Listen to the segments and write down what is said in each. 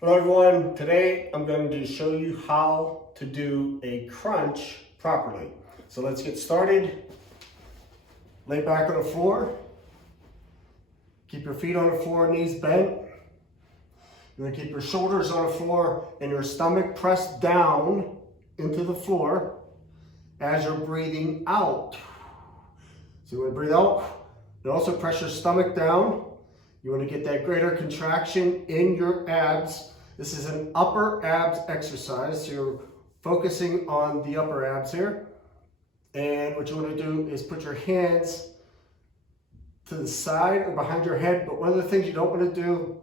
Hello everyone, today I'm going to show you how to do a crunch properly. So let's get started. Lay back on the floor. Keep your feet on the floor, knees bent. You're going to keep your shoulders on the floor and your stomach pressed down into the floor as you're breathing out. So you want to breathe out and also press your stomach down. You want to get that greater contraction in your abs. This is an upper abs exercise. So you're focusing on the upper abs here. And what you want to do is put your hands to the side or behind your head. But one of the things you don't want to do,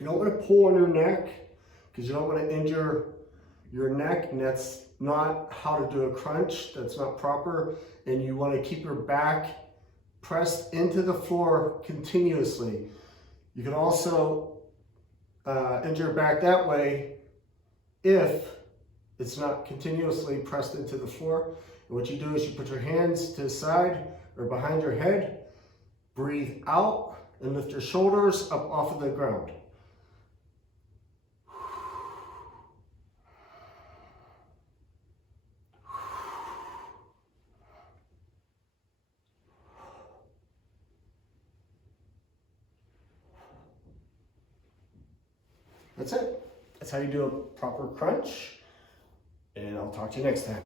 you don't want to pull on your neck because you don't want to injure your neck. And that's not how to do a crunch. That's not proper. And you want to keep your back pressed into the floor continuously. You can also injure your back that way if it's not continuously pressed into the floor. And what you do is you put your hands to the side or behind your head, breathe out, and lift your shoulders up off of the ground. That's it. That's how you do a proper crunch. And I'll talk to you next time.